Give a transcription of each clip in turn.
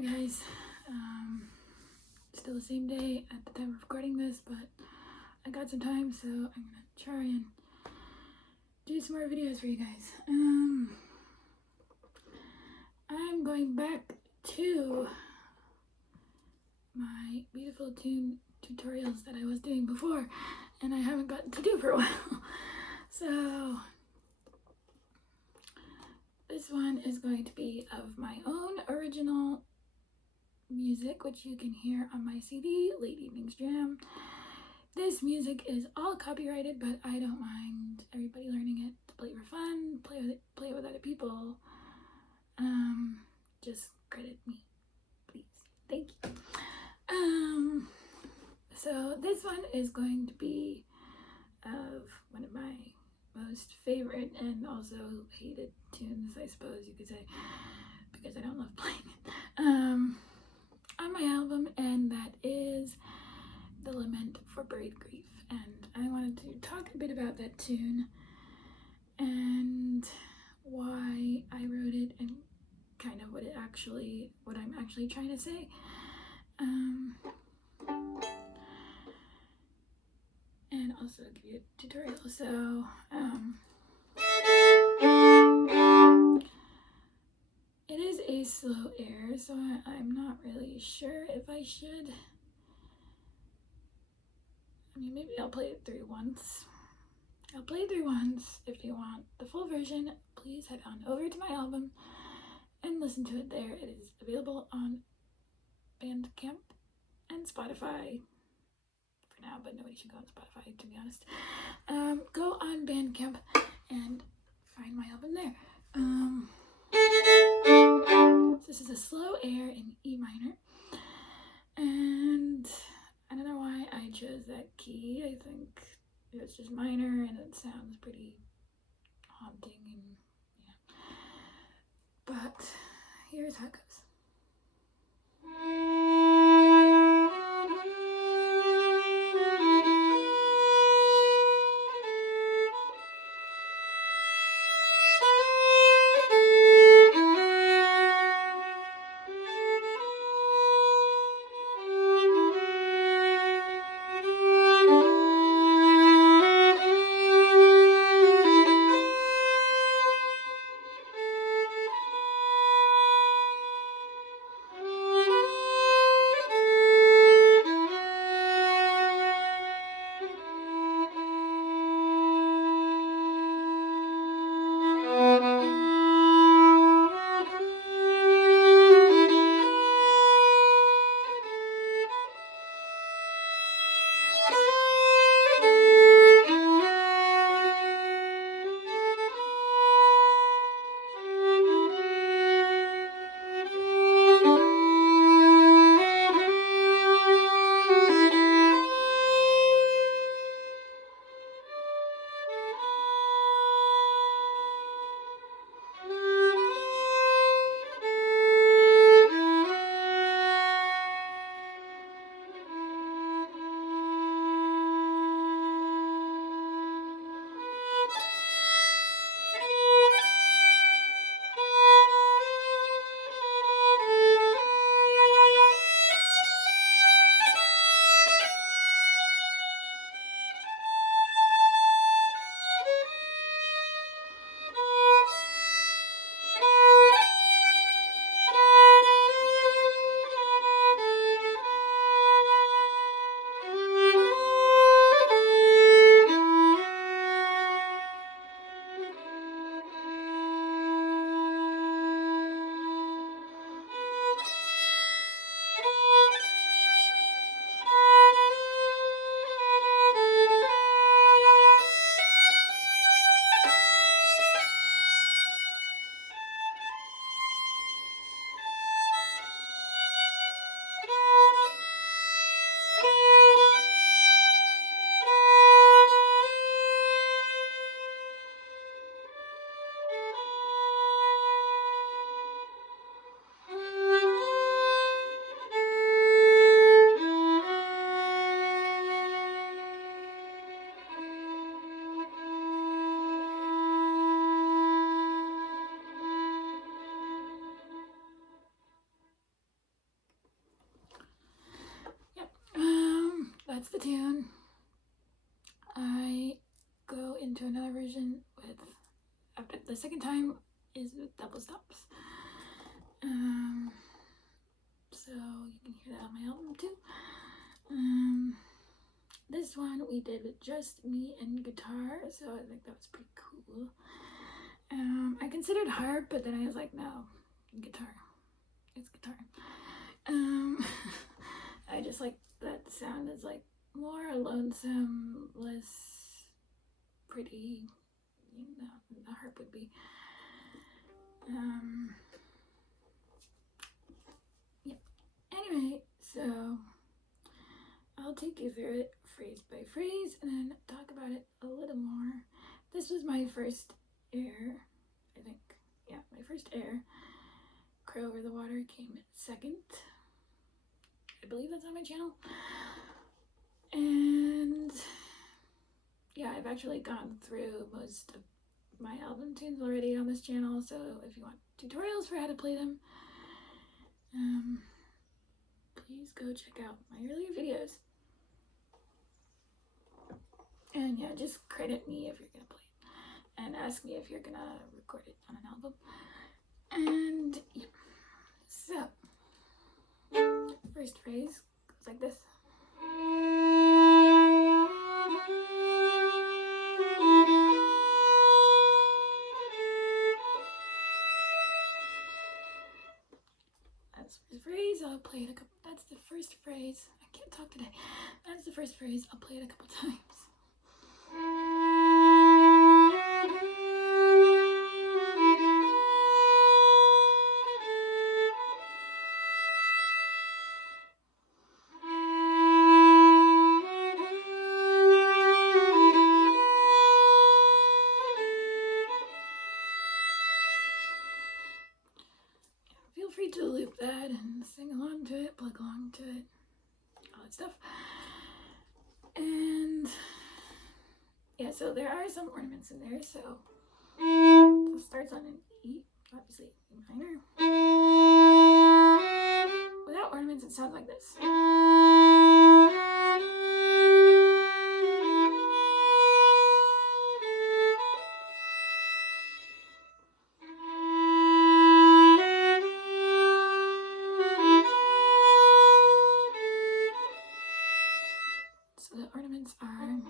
Hi guys, still the same day at the time of recording this, but I got some time, so I'm gonna try and do some more videos for you guys. I'm going back to my beautiful tune tutorials that I was doing before, and I haven't gotten to do for a while. So this one is going to be of my own original music, which you can hear on my CD, Late Evenings Jam. This music is all copyrighted, but I don't mind everybody learning it to play for fun, play it with other people. Just credit me, please. Thank you. So this one is going to be of one of my most favorite and also hated tunes, I suppose you could say, because I don't love playing it. On my album, and that is the Lament for Buried Grief. And I wanted to talk a bit about that tune and why I wrote it and kind of what I'm actually trying to say. And also give you a tutorial. So it is a slow air, so I'm not really sure if I should. I mean, maybe I'll play it through once. If you want the full version, please head on over to my album and listen to it there. It is available on Bandcamp and Spotify for now, but nobody should go on Spotify, to be honest. Go on Bandcamp and find my album there. So this is a slow air in E minor, and I don't know why I chose that key. I think it's just minor and it sounds pretty haunting, and yeah. But here's how it goes. that's the tune. I go into another version with, after the second time is with double stops. So you can hear that on my album too. This one we did with just me and guitar, so I think that was pretty cool. I considered harp, but then I was like, no, guitar. It's guitar. I just like that sound is like more lonesome, less pretty. You know, the harp would be. Yeah. Anyway, so I'll take you through it phrase by phrase and then talk about it a little more. This was my first air, I think. Yeah, my first air. Crow Over the Water came second. I believe that's on my channel. And yeah, I've actually gone through most of my album tunes already on this channel, so if you want tutorials for how to play them, please go check out my earlier videos. And yeah, just credit me if you're gonna play it, and ask me if you're gonna record it on an album. And yeah, so first phrase goes like this. That's the first phrase. I'll play it a couple. That's the first phrase. I can't talk today. That's the first phrase. I'll play it a couple times. Feel free to loop that and sing along to it, plug along to it, all that stuff. And yeah, so there are some ornaments in there. So it starts on an E, obviously E minor. Without ornaments, it sounds like this. So the ornaments are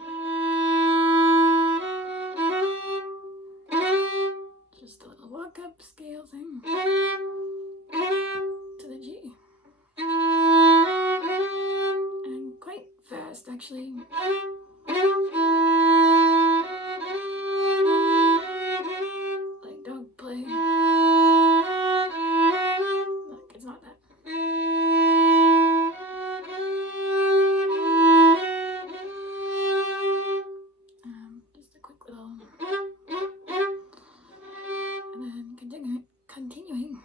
just a little walk up scale thing to the G. And quite fast, actually. Like, don't play. Like, it's not that. Just a quick little. And then continuing. You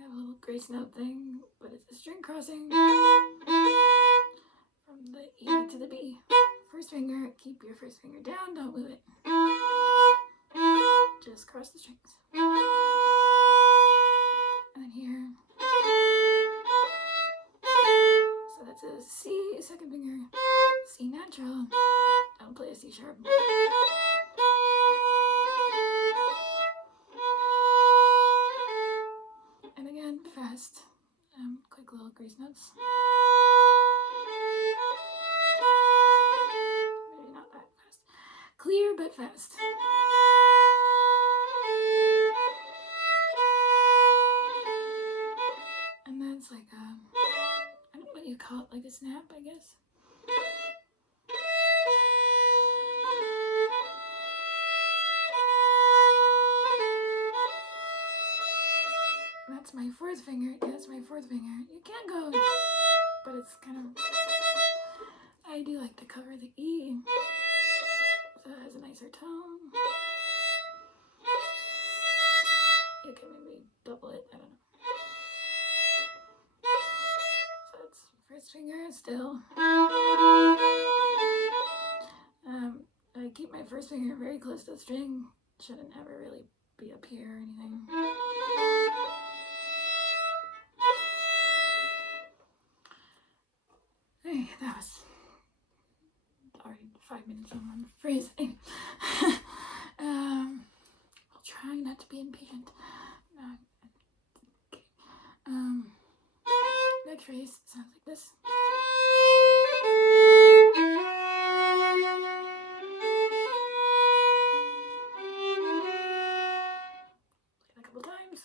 have a little grace note thing, but it's a string crossing from the E to the B. First finger, keep your first finger down, don't move it. Just cross the strings. And then here. So that's a C, second finger, C natural. Don't play a C sharp. And again, fast. Quick little grace notes. Maybe not that fast. Clear but fast. And that's like a, I don't know what you call it, like a snap, I guess. That's my fourth finger. Yeah, that's my fourth finger. You can't go, but it's kind of, I do like to cover the E, so it has a nicer tone. You can maybe double it, I don't know. So that's first finger still. I keep my first finger very close to the string. Shouldn't ever really be up here or anything. Okay, that was already 5 minutes on one phrase. Anyway. I'll try not to be impatient. Okay. Next phrase sounds like this. Play it a couple times.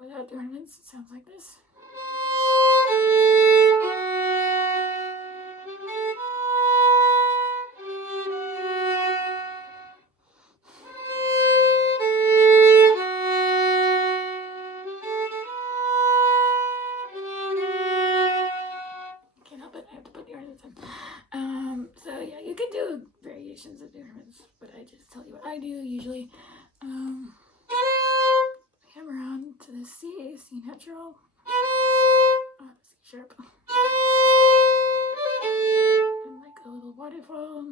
Without the ornaments, it sounds like this. Can't help it, I have to put the ornaments in. So yeah, you can do variations of the ornaments, but I just tell you what I do usually. Hammer on to the C natural, C sharp, and like a little waterfall,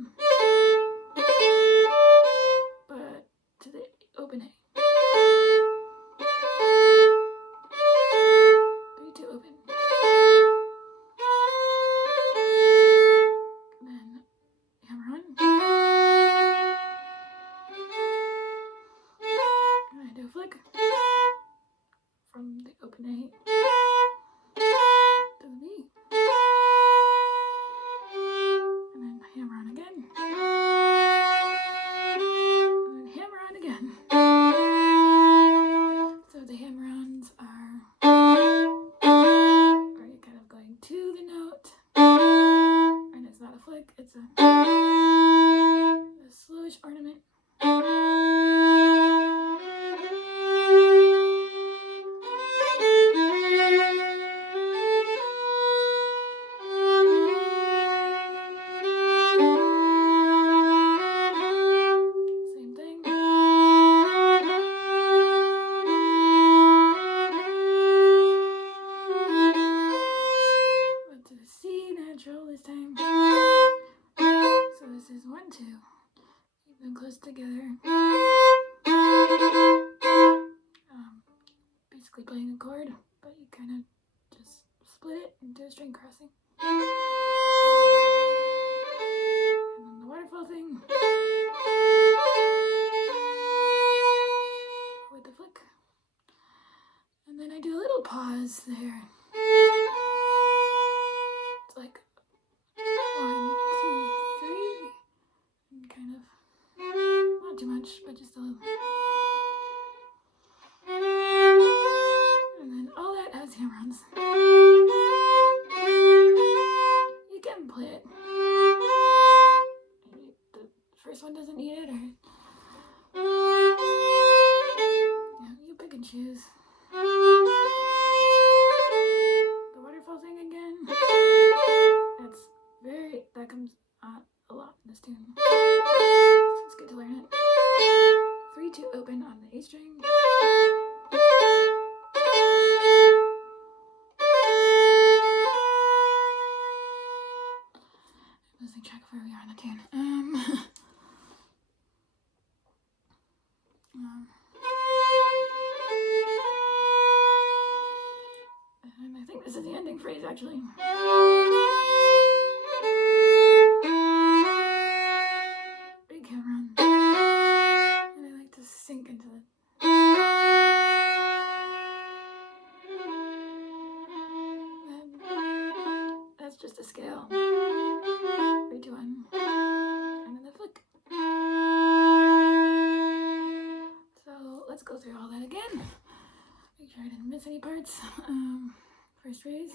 but to the open A. 3 2 open. And then hammer on. And I do a flick from the open A to the B. And then hammer on again. And then hammer on again. So the hammer-ons are you kind of going to the note. And it's not a flick, it's a slowish ornament. Same thing. But to the C natural this time. So this is 1 2. Keep them close together. Basically playing a chord, but you kind of just split it into a string crossing. And then the waterfall thing with the flick. And then I do a little pause there. It's like 1 2 3. And kind of, not too much, but just a little. And then all that has hammer-ons. You can play it. The first one doesn't need it, or you pick and choose. The waterfall thing again. That comes a lot in this tune. So it's good to learn it. 3 2 open on the A string. I'm losing track of where we are in the tune. And I think this is the ending phrase actually. Big hammer-on. And I like to sink into it. That's just a scale. 3 2 1. And then the flick. So let's go through all that again. Make sure I didn't miss any parts. First phrase.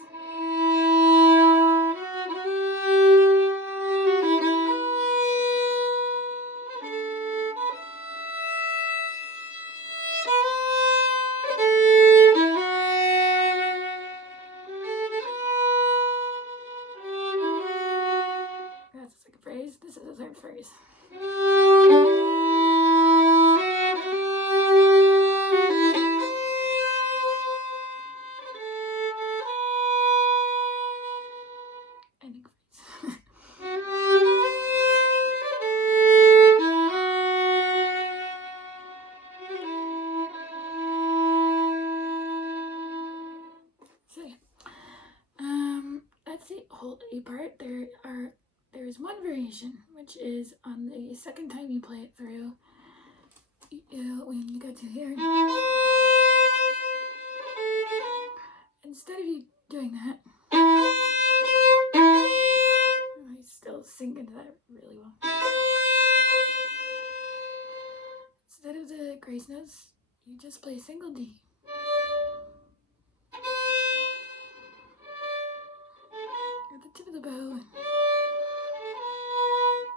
That's the second phrase. This is the third phrase. variation, which is on the second time you play it through, when you get to here, instead of you doing that, I still sing into that really well. Instead of the grace notes, you just play single D. At the tip of the bow,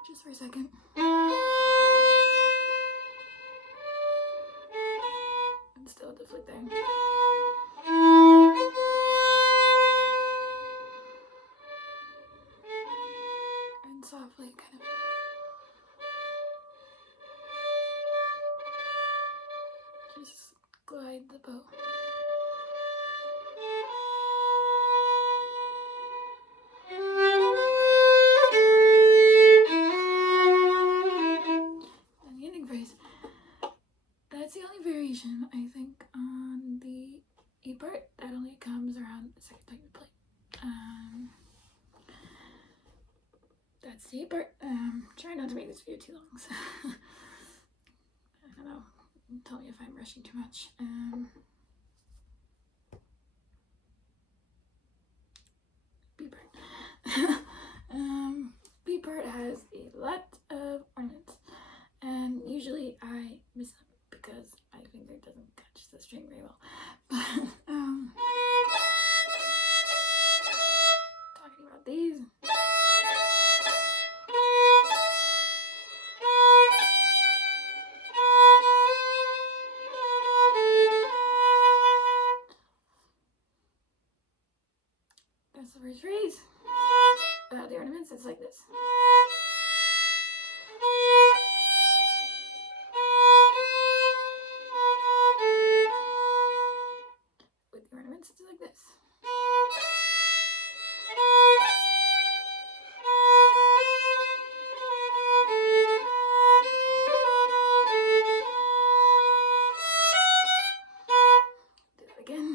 just for a second. And still at the flute there. And softly kind of just glide the bow. And the ending phrase, that's the only variation, I think, on the E part. That only comes around the second time you play. That's the E part. Try not to make this video too long. So I don't know. Tell me if I'm rushing too much. B part. B part has a lot of ornaments, and usually I miss them because my finger doesn't catch the string very well. But talking about these. That's the first phrase. The ornaments, it's like this. With the ornaments, it's like this. Do that again.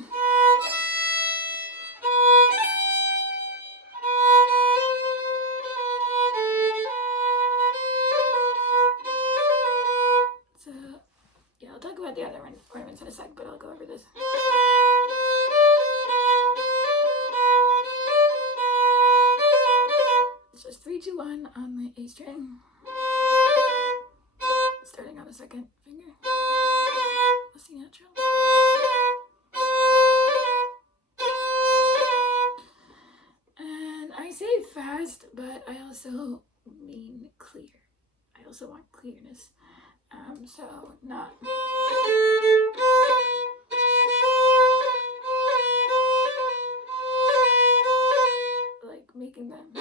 So, yeah, I'll talk about the other ornaments in a sec, but I'll go over this. It's just 3, 2, 1 on the A string, starting on the second finger, the C natural. And I say fast, but I also mean clear. I also want clearness. So not like making them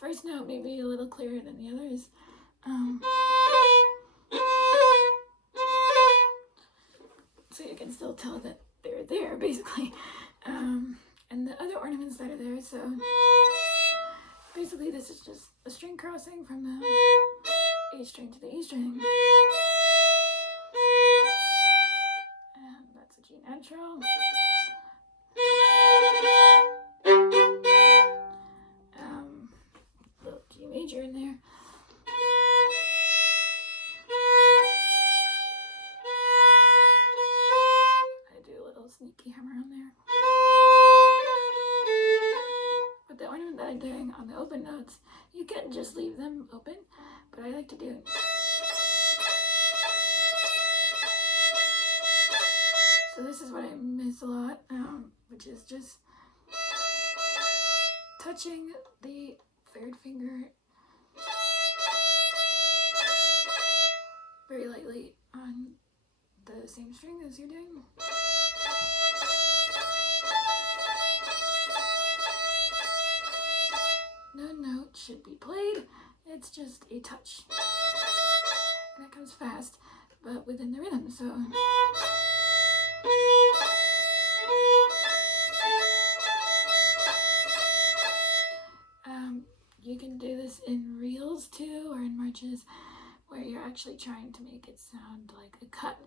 first note maybe a little clearer than the others. So you can still tell that they're there, basically. And the other ornaments that are there, so basically this is just a string crossing from the A string to the E string. And that's a G natural. Little G major in there. I do a little sneaky hammer on there. But the ornament that I'm doing on the open notes, you can just leave them open, but I like to do it. So this is what I miss a lot, which is just touching the third finger very lightly on the same string as you're doing. No note should be played, it's just a touch. And that comes fast, but within the rhythm, so. You can do this in reels too, or in marches, where you're actually trying to make it sound like a cut.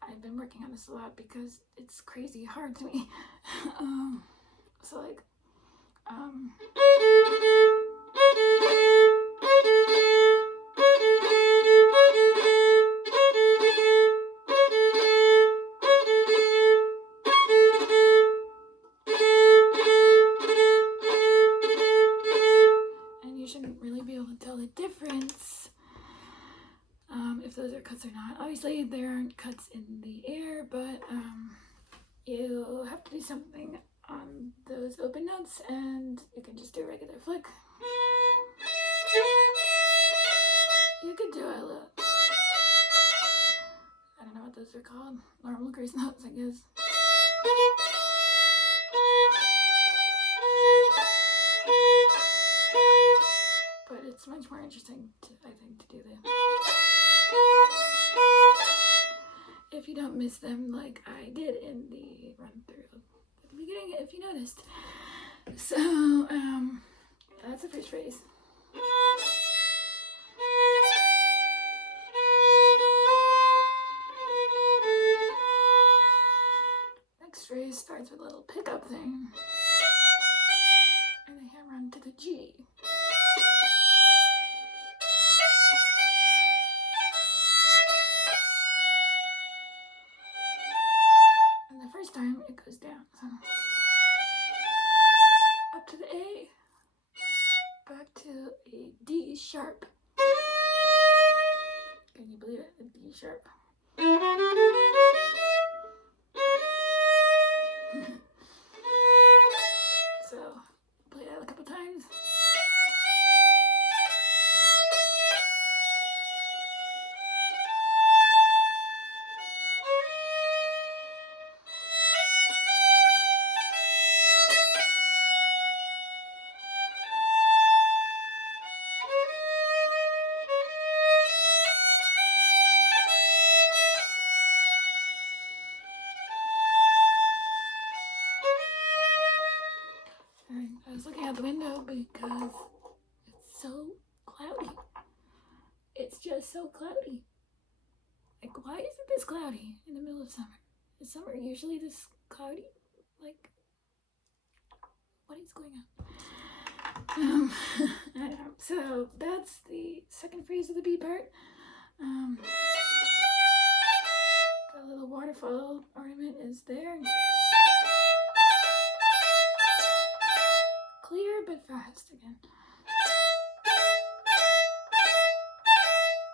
I've been working on this a lot because it's crazy hard to me. So like, if those are cuts or not. Obviously, there aren't cuts in the air, but you have to do something on those open notes, and you can just do a regular flick. You could do a little, I don't know what those are called, normal grace notes, I guess. But it's much more interesting, I think, to do them if you don't miss them like I did in the run through at the beginning, if you noticed. So, that's the first phrase. Next phrase starts with a little pickup thing, and a hammer onto the G. And the first time it goes down, so up to the A, back to a D sharp. Can you believe it? A D sharp. So, play that a couple times. I was looking out the window because it's so cloudy. It's just so cloudy. Like, why is it this cloudy in the middle of summer? Is summer usually this cloudy? Like, what is going on? I don't know. So that's the second phrase of the B part. The little waterfall ornament is there. Clear but fast again.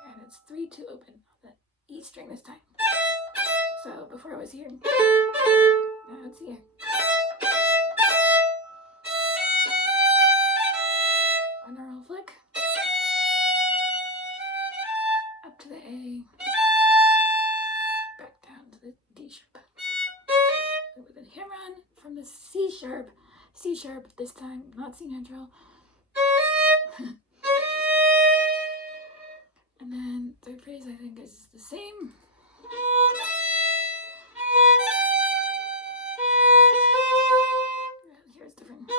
And it's 3-2 open on the E string this time. So before it was here, now it's here. A normal flick. Up to the A. Back down to the D sharp. With a hammer on from the C sharp. C sharp this time, not C natural. And then third phrase I think is the same. Here's different.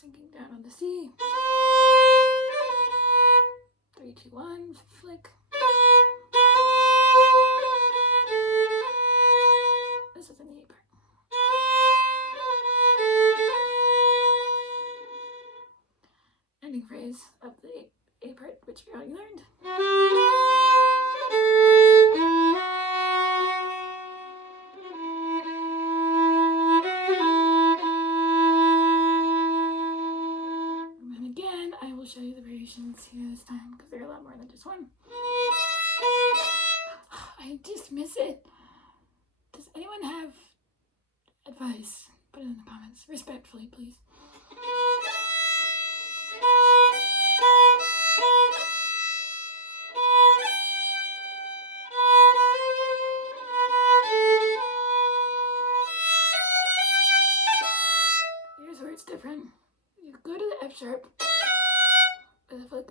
Sinking down on the C. 3, 2, 1, flick. This is an E part. Ending phrase of the A part, which we already learned. And then again, I will show you the variations here this time because there are a lot more than just one. I just miss it. Does anyone have advice? Put it in the comments. Respectfully, please. Here's where it's different. You go to the F sharp with a flick.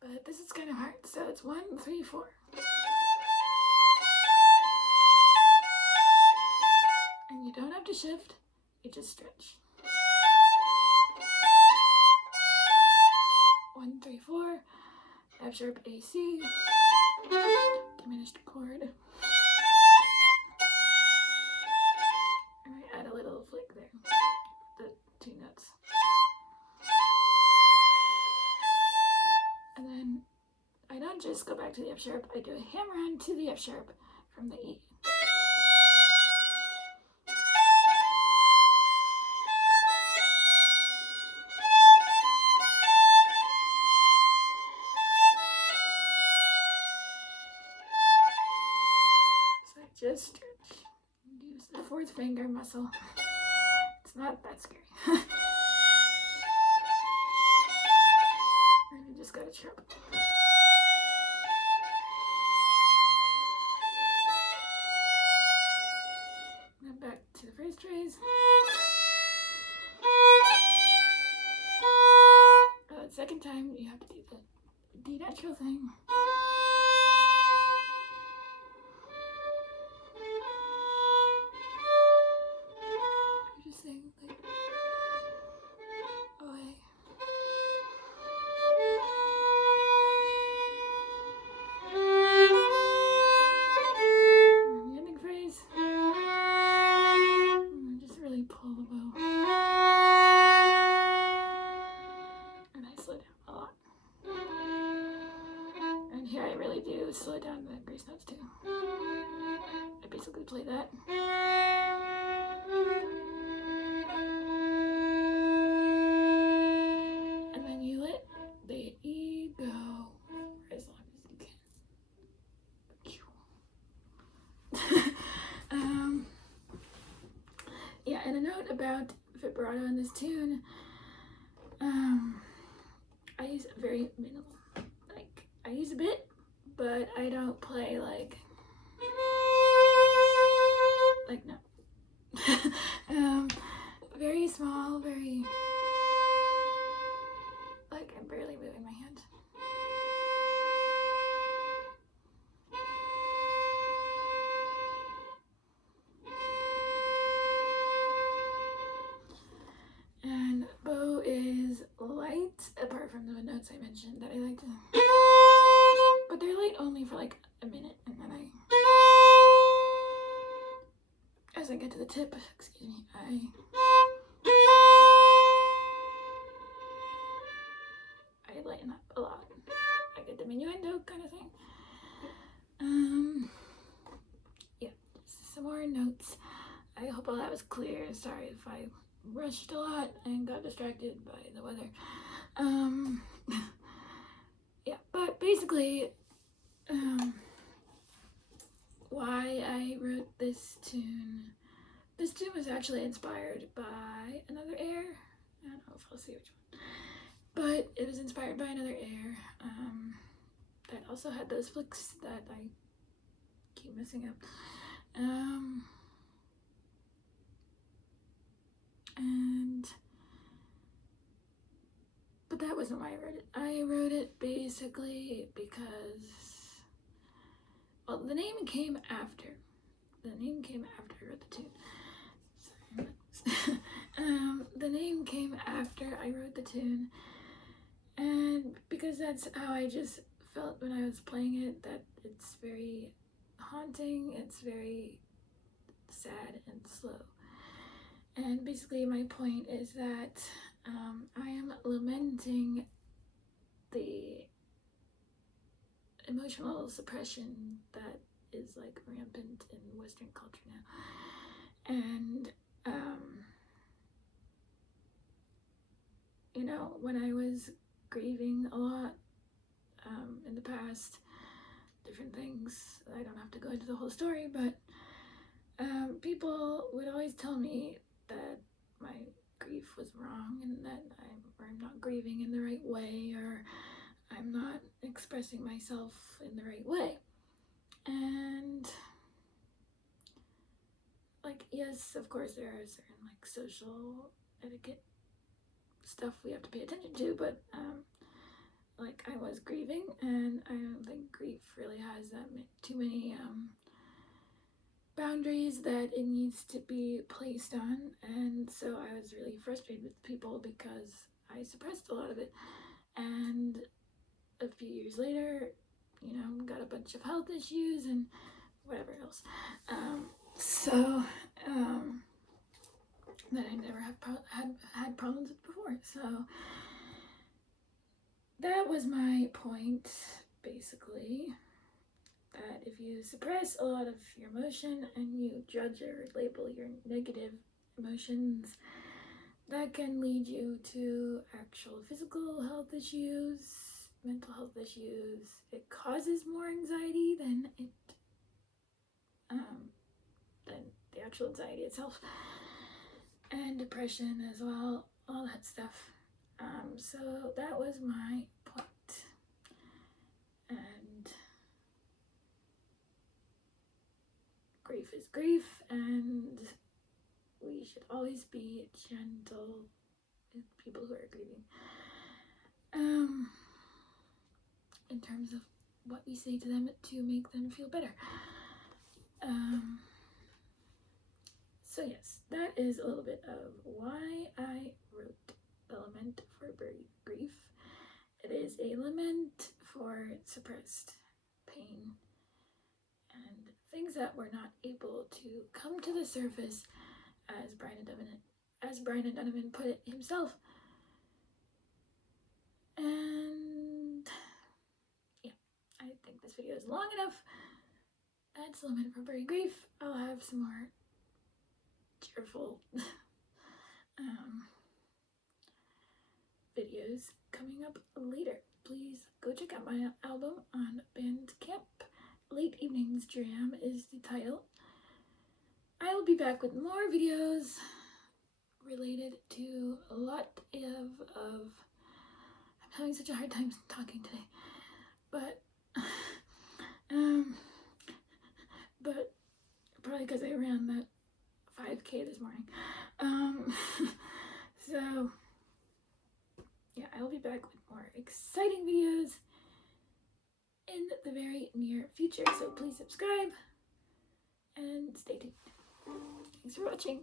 But this is kind of hard. So it's 1, 3, 4. And you don't have to shift, you just stretch. 1, 3, 4, F sharp, A, C, diminished chord. And I add a little flick there, the 2 notes. And then I don't just go back to the F sharp, I do a hammer on to the F sharp from the E. a stretch. Use the fourth finger muscle. It's not that scary. You just gotta chirp. Then back to the phrase trays. Second time, you have to do the D natural thing. You're just saying, like, away. And the ending phrase. And just really pull the bow. And I slow down a lot. And here I really do slow down the grace notes too. I basically play that. And then you let the E go for as long as you can. Yeah, and a note about vibrato in this tune, I use very minimal. Like, I use a bit, but I don't play like no. Very small, very, like, I'm barely moving my hand. And bow is light, apart from the notes I mentioned that I like to, but they're light only for like a minute, and then as I get to the tip, excuse me, I lighten up a lot. I get diminuendo kind of thing. Yeah, just some more notes. I hope all that was clear. Sorry if I rushed a lot and got distracted by the weather. Yeah, but basically, why I wrote this tune. This tune was actually inspired by another air. I don't know if I'll see which one. But it was inspired by another air that also had those flicks that I keep messing up. But that wasn't why I wrote it. I wrote it basically because, well, the name came after. The name came after I wrote the tune. Sorry. The name came after I wrote the tune, and because that's how I just felt when I was playing it, that it's very haunting, it's very sad and slow. And basically my point is that I am lamenting the emotional suppression that is like rampant in Western culture now. And you know, when I was grieving a lot in the past, different things, I don't have to go into the whole story, but people would always tell me that my grief was wrong and that I'm not grieving in the right way, or I'm not expressing myself in the right way. And like, yes, of course there are certain like social etiquette stuff we have to pay attention to, but like, I was grieving, and I don't think grief really has that too many boundaries that it needs to be placed on. And so I was really frustrated with people because I suppressed a lot of it, and a few years later, you know, got a bunch of health issues and whatever else, that I never had problems with before. So that was my point, basically, that if you suppress a lot of your emotion and you judge or label your negative emotions, that can lead you to actual physical health issues, mental health issues. It causes more anxiety than it than the actual anxiety itself, and depression as well, all that stuff. So that was my point. And grief is grief, and we should always be gentle with people who are grieving. In terms of what we say to them to make them feel better. So yes, that is a little bit of why I wrote the Lament for Grief. It is a lament for suppressed pain and things that were not able to come to the surface, as Brian and Donovan put it himself. And yeah, I think this video is long enough. That's Lament for Grief. I'll have some more cheerful videos coming up later. Please go check out my album on Bandcamp. Late Evenings Jam is the title. I will be back with more videos related to a lot of I'm having such a hard time talking today, but probably because I ran that 5K this morning. So yeah, I will be back with more exciting videos in the very near future. So please subscribe and stay tuned. Thanks for watching.